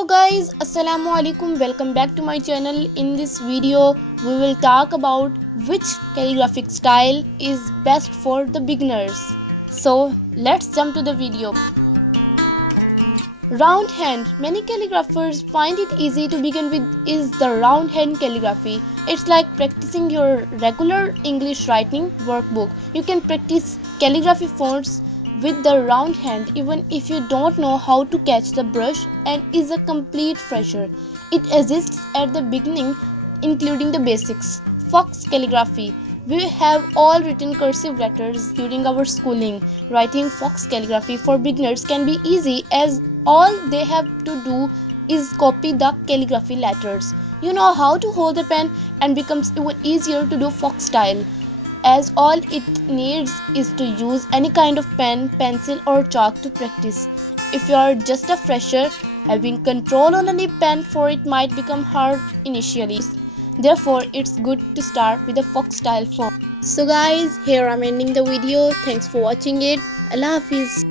Hello guys, assalamu alaikum. Welcome back to my channel. In this video we will talk about which calligraphic style is best for the beginners. So let's jump to the video. Round hand. Many calligraphers find it easy to begin with is the round hand calligraphy. It's like practicing your regular English writing workbook. You can practice calligraphy fonts with the round hand even if you don't know how to catch the brush and is a complete fresher. It exists at the beginning including the basics. Fox calligraphy. We have all written cursive letters during our schooling. Writing fox calligraphy for beginners can be easy as all they have to do is copy the calligraphy letters. You know how to hold the pen and becomes even easier to do fox style as all it needs is to use any kind of pen, pencil or chalk to practice. If you are just a fresher, having control on a nib pen for it might become hard initially. Therefore, it's good to start with a fox style font. So guys, here I'm ending the video. Thanks for watching it. Allah Hafiz.